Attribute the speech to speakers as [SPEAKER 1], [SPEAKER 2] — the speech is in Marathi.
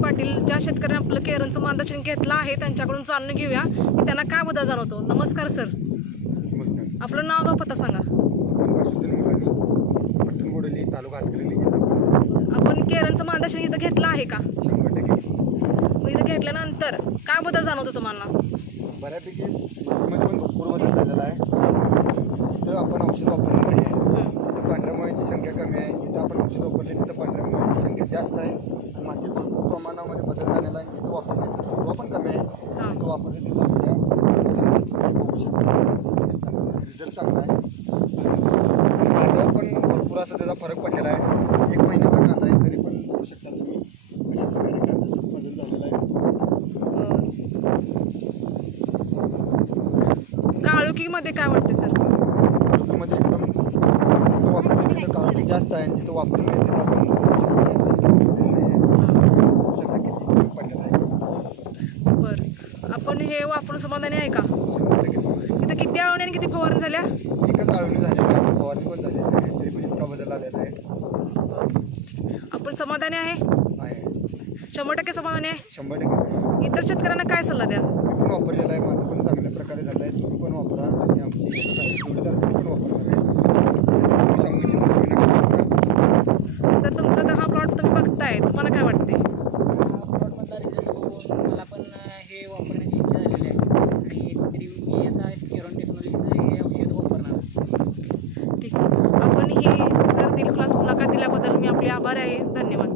[SPEAKER 1] पाटील. ज्या शेतकऱ्यांनी आपलं केरनचं मार्गदर्शन घेतलं आहे त्यांच्याकडून जाणून घेऊया की त्यांना काय बदल जाणवतो. नमस्कार सर.
[SPEAKER 2] नमस्कार.
[SPEAKER 1] आपलं नाव गाव पत्ता सांगा?
[SPEAKER 2] आपण वासुदेव मुलांनी पट्टण गोडली तालुका हातकर्ली जिल्हा.
[SPEAKER 1] आपण केरनचं मार्गदर्शन इथं घेतलं आहे का?
[SPEAKER 2] शंभर टक्के.
[SPEAKER 1] मग इथं घेतल्यानंतर काय बदल जाणवतो तुम्हाला?
[SPEAKER 2] बऱ्यापैकी मातीमध्ये पण भरपूर बदल झालेला आहे. आपण औषध वापरलं नाही आहे तिथं पांढऱ्या मुळ्याची संख्या कमी आहे जिथं आपण औषध वापरले तिथं पांढऱ्या मुळ्याची संख्या जास्त आहे. माती भरपूर प्रमाणामध्ये बदल झालेला आहे जिथं वापरले फुटवा पण कमी आहे. तिथं वापरले तिथं आपल्या बघू शकता. रिझल्ट चांगला आहे कांद्यावर पण भरपूर असा त्याचा फरक पडलेला आहे. एक महिन्याचा कांदा आहे तरी पण बघू शकता तुम्ही. अशा प्रकारे कांद्याचा बदल झालेला आहे.
[SPEAKER 1] काळुकीमध्ये काय वाटते सर?
[SPEAKER 2] मध्ये एकदम जास्त आहे तिथं पडलेला आहे
[SPEAKER 1] बरं. आपण हे वापरून समाधानी आहे का. इथं किती आवडणे आणि किती फवारणी झाल्या?
[SPEAKER 2] एकच आळवणी आहे. फवारणी पण आहे. तरी पण इतका बदल आलेला आहे.
[SPEAKER 1] आपण समाधानी आहे? शंभर टक्के समाधानी आहे?
[SPEAKER 2] शंभर टक्के.
[SPEAKER 1] इतर शेतकऱ्यांना काय सल्ला द्याल?
[SPEAKER 2] पण वापरलेला आहे. माझं पण चांगल्या प्रकारे झालं आहे. तुम्ही पण वापरा आणि आमची
[SPEAKER 1] दिलखुलास मुलाखत दिल्याबद्दल मी आपले आभार आहे. धन्यवाद.